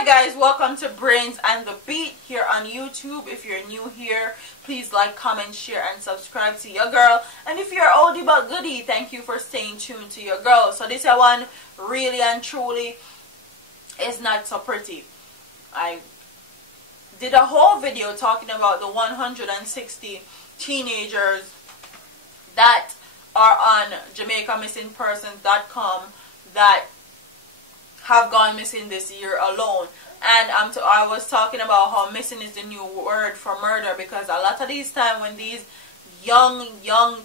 Hi guys, welcome to Brains and the Beat here on YouTube. If you're new here, please like, comment, share, and subscribe to your girl. And if you're oldie but goodie, thank you for staying tuned to your girl. So this one really and truly is not so pretty. I did a whole video talking about the 160 teenagers that are on JAMAICAMissingpersons.com that have gone missing this year alone. And I was talking about how missing is the new word for murder, because a lot of these time when these young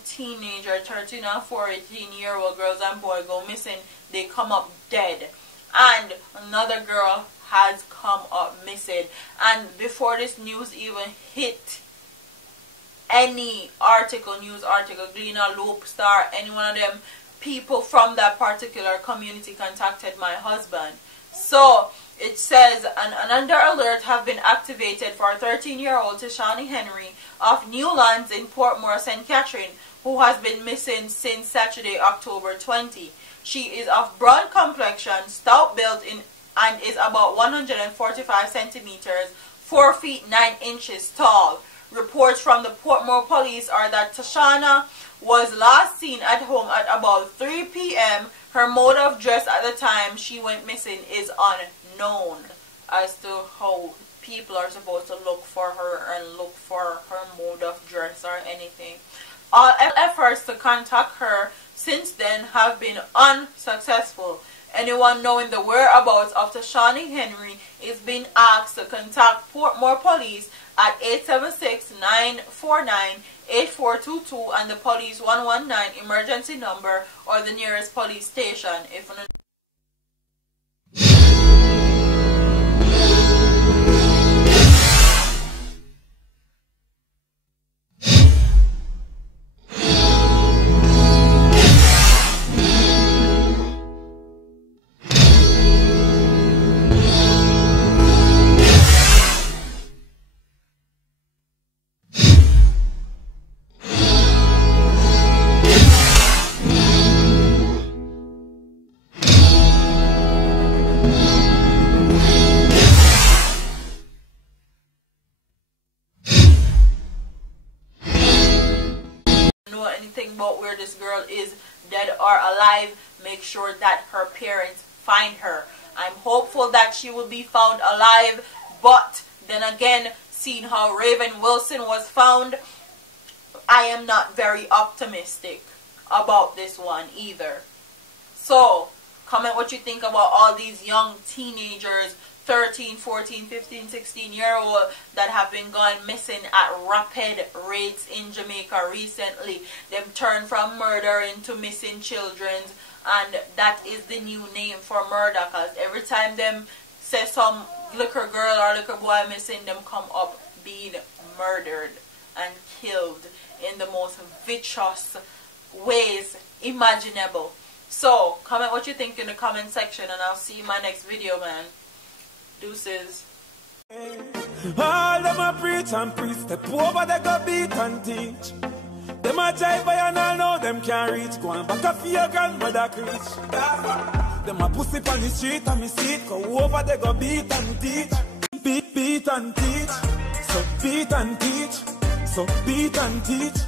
teenager 13 and 14-year-old girls and boys go missing, they come up dead. And another girl has come up missing. And before this news even hit any news article, Gleaner, Loop, Star, any one of them, people from that particular community contacted my husband. So it says an under alert have been activated for 13-year-old Shani Henry of Newlands in Portmore, St. Catherine, who has been missing since Saturday, October 20. She is of broad complexion, stout built and is about 145 centimeters, 4 feet 9 inches tall. Reports from the Portmore police are that Tashana was last seen at home at about 3 p.m. Her mode of dress at the time she went missing is unknown as to how people are supposed to look for her and look for her mode of dress or anything. All efforts to contact her since then have been unsuccessful. Anyone knowing the whereabouts of Shani Henry is being asked to contact Portmore Police at 876-949-8422 and the police 119 emergency number or the nearest police station. If know anything about where this girl is dead or alive, make sure that her parents find her. I'm hopeful that she will be found alive, but then again, seeing how Raven Wilson was found, I am not very optimistic about this one either. So comment what you think about all these young teenagers, 13, 14, 15, 16-year-old that have been gone missing at rapid rates in Jamaica recently. Them turned from murder into missing children, and that is the new name for murder, because every time them say some little girl or little boy missing, them come up being murdered and killed in the most vicious ways imaginable. So comment what you think in the comment section, and I'll see you in my next video, man. Deuces. All them a preach and preach, step over they go beat and teach. Them a jive by and all know them can't reach. Go on back up for your grandmother preach. Them a pussy on the street and me see it. Go over they go beat and teach. Beat and teach. So beat and teach. So beat and teach.